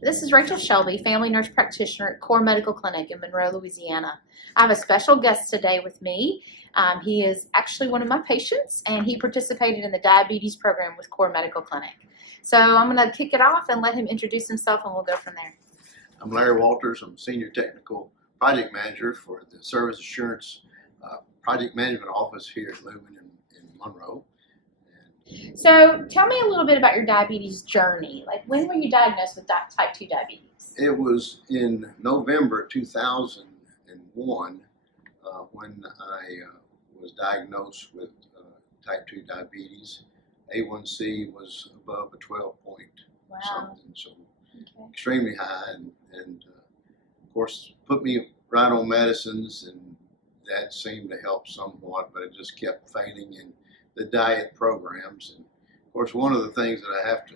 This is Rachel Shelby, family nurse practitioner at Cor Medical Clinic in Monroe, Louisiana. I have a special guest today with me. He is actually one of my patients, and he participated in the diabetes program with Cor Medical Clinic. So I'm going to kick it off and let him introduce himself, and we'll go from there. I'm Larry Walters. I'm Senior Technical Project Manager for the Service Assurance Project Management Office here at Lumen in Monroe. So tell me a little bit about your diabetes journey. Like, when were you diagnosed with type 2 diabetes? It was in November 2001 when I was diagnosed with type 2 diabetes. A1C was above a 12 point something, so extremely high, and of course put me right on medicines, and that seemed to help somewhat, but it just kept failing in the diet programs. And of course, one of the things that I have to,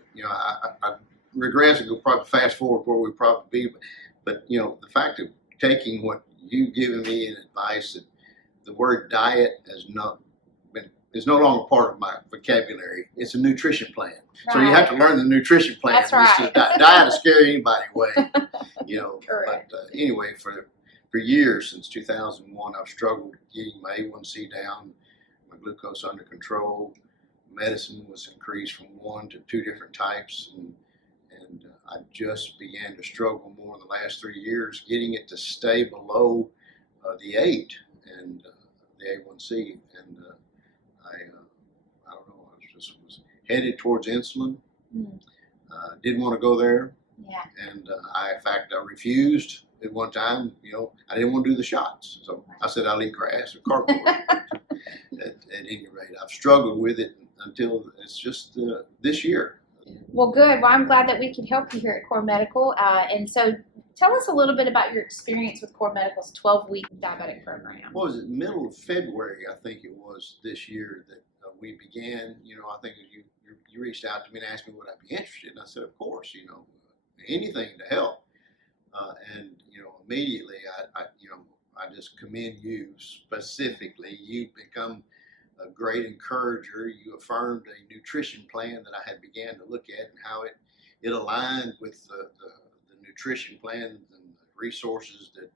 I regress and go probably fast forward where we probably be, but the fact of taking what you've given me in advice, that the word diet is no longer part of my vocabulary. It's a nutrition plan. Right. So you have to learn the nutrition plan. That's right. Diet will scare anybody away. Correct. But anyway, for years, since 2001, I've struggled getting my A1C down, my glucose under control. Medicine was increased from 1 to 2 different types, and I just began to struggle more in the last 3 years, getting it to stay below the 8 and the A1C, and I don't know, I was headed towards insulin. Didn't want to go there. Yeah. And in fact, I refused at one time. I didn't want to do the shots, so I said I'll eat grass or cardboard. At any rate, I've struggled with it until it's just this year. Well, good. Well, I'm glad that we can help you here at Cor Medical. And so tell us a little bit about your experience with Cor Medical's 12-week diabetic program. What was it, middle of February, I think it was, this year that we began. I think you reached out to me and asked me would I be interested, and I said, of course, anything to help. And immediately I just commend you specifically. You've become a great encourager. You affirmed a nutrition plan that I had began to look at, and how it aligned with the nutrition plan and the resources that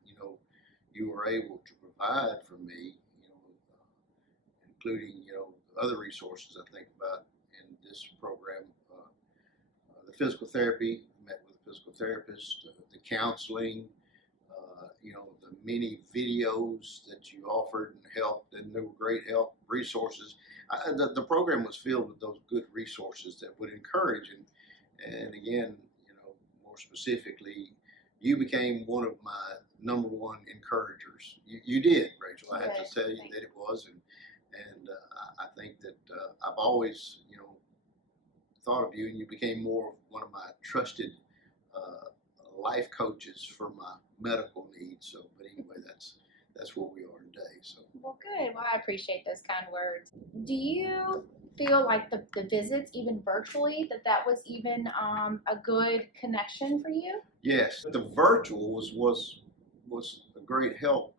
you were able to provide for me, including other resources I think about in this program, the physical therapy. Met with a physical therapist, the counseling, the many videos that you offered and helped, and they were great help resources. The program was filled with those good resources that would encourage, and again, more specifically, you became one of my number one encouragers. You did, Rachel. I have to tell you that it was, and I think that I've always thought of you, and you became more one of my trusted life coaches for my medical needs. So, but anyway, that's where we are today. So. Well, good. Well, I appreciate those kind words. Do you feel like the visits, even virtually, that was even a good connection for you? Yes, the virtual was a great help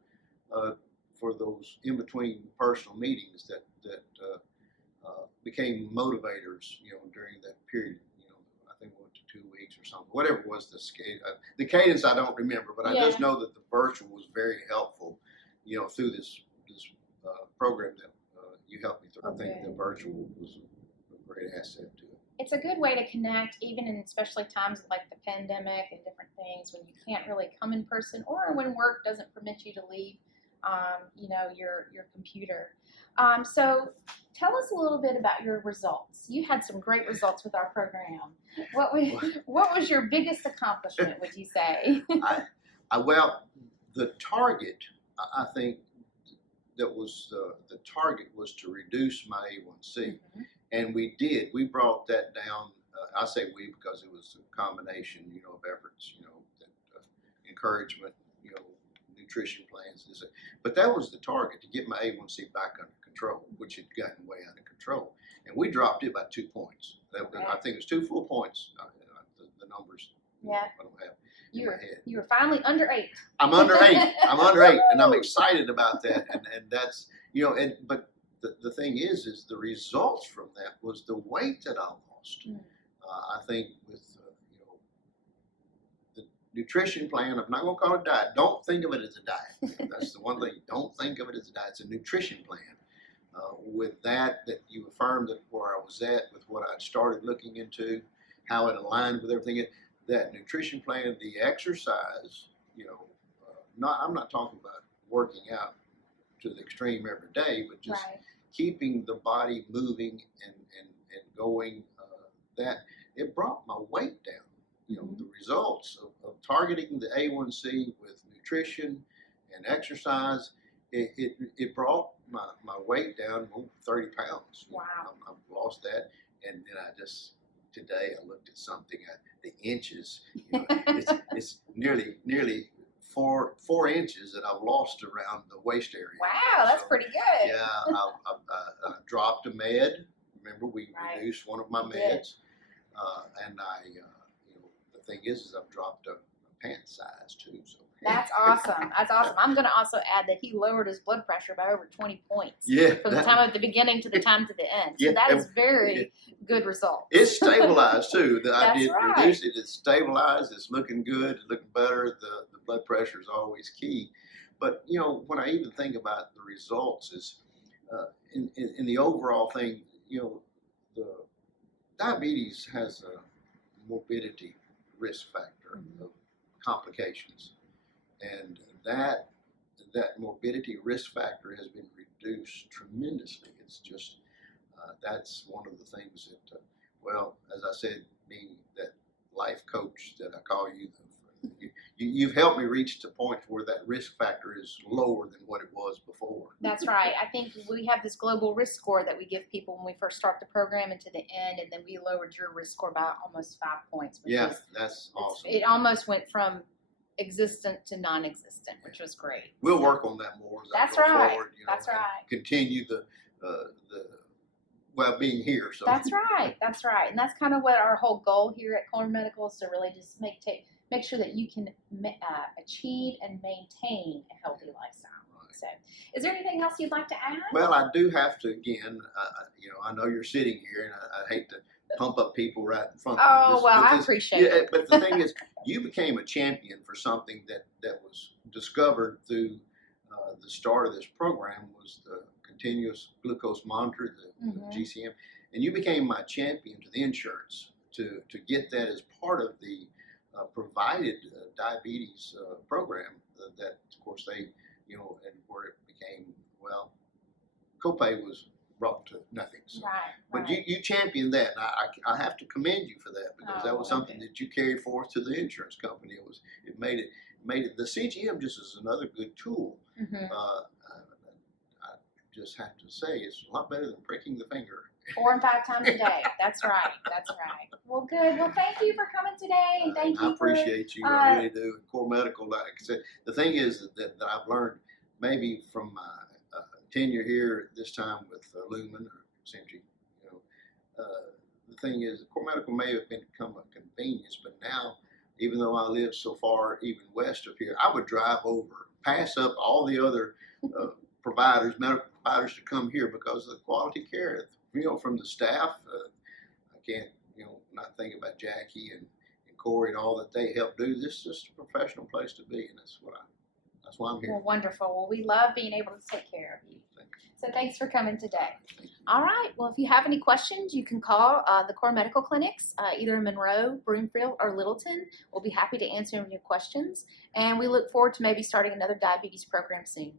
for those in between personal meetings that became motivators. During that period. I think 1 to 2 weeks or something, whatever it was the cadence I don't remember, but I just know that the virtual was very helpful, through this program that you helped me through. Okay. I think the virtual was a great asset to it. It's a good way to connect, even in especially times like the pandemic and different things when you can't really come in person, or when work doesn't permit you to leave your computer. So tell us a little bit about your results. You had some great results with our program. What was your biggest accomplishment, would you say? Well, the target, I think that was the target was to reduce my A1C, and we did. We brought that down. I say we because it was a combination, of efforts, encouragement, nutrition plans, but that was the target, to get my A1C back under control, which had gotten way out of control, and we dropped it by 2 points. I think it was 2 full points. The numbers, I don't have in my head. You were finally under 8. I'm under 8. I'm under 8, and I'm excited about that. And that's but the thing is the results from that was the weight that I lost. I think with nutrition plan. I'm not going to call it diet. Don't think of it as a diet. That's the one thing. Don't think of it as a diet. It's a nutrition plan. With that you affirmed that where I was at with what I'd started looking into, how it aligned with everything. That nutrition plan, the exercise, I'm not talking about working out to the extreme every day, but just Right. keeping the body moving and going. That it brought my weight down. The results of targeting the A1C with nutrition and exercise, it brought my weight down over 30 pounds. Wow. I've lost that, and then today I looked at something, the inches. It's nearly 4 inches that I've lost around the waist area. Wow, that's pretty good. Yeah, I dropped a med. Remember, we Right. reduced one of my You did. meds, and the thing is I've dropped a pant size too. So That's awesome. That's awesome. I'm going to also add that he lowered his blood pressure by over 20 points yeah, from the time at the beginning to the time to the end. So Yeah, that is and- very good result. it's stabilized too. I That's did right. reduce it. It's stabilized. It's looking good. It's looking better. The blood pressure is always key. But when I even think about the results, is in the overall thing, the diabetes has a morbidity risk factor of complications, and that morbidity risk factor has been reduced tremendously. It's just that's one of the things that, as I said, being that life coach that I call you, you've helped me reach the point where that risk factor is lower than what it was before. That's right. I think we have this global risk score that we give people when we first start the program and to the end, and then we lowered your risk score by almost 5 points. Which Yeah, is, that's awesome. it almost went from existent to non-existent, which was great. We'll So, work on that more as That's I go right. forward. That's and right. Continue the being here. So That's right. That's right. And that's kind of what our whole goal here at Cor Medical is, to really just make sure that you can achieve and maintain a healthy lifestyle. So, is there anything else you'd like to add? Well, I do have to again. I know you're sitting here, and I hate to pump up people right in front of Oh, you. well, I appreciate it. But the thing is, you became a champion for something that was discovered through the start of this program, was the continuous glucose monitor, the GCM, and you became my champion to the insurance to get that as part of the provided diabetes program. That of course they, and where it became, copay was brought to nothing. So. Right. But right. you championed that, and I have to commend you for that, because that was something that you carried forth to the insurance company. It made it the CGM just as another good tool. I just have to say it's a lot better than pricking the finger. 4 and 5 times a day. That's right. That's right. Well, good. Well, thank you for coming today, and thank you I appreciate you. I really do. Core Medical, like I said, the thing is that I've learned maybe from my tenure here this time with Lumen or Shelby, the thing is, Core Medical may have become a convenience, but now, even though I live so far even west of here, I would drive over, pass up all the other medical providers to come here because of the quality care, from the staff. I can't, not think about Jackie and Corey and all that they help do. This is just a professional place to be, and that's why I'm here. Well, wonderful. Well, we love being able to take care of you. So thanks for coming today. All right. Well, if you have any questions, you can call the Cor Medical Clinics, either in Monroe, Broomfield, or Littleton. We'll be happy to answer your questions. And we look forward to maybe starting another diabetes program soon.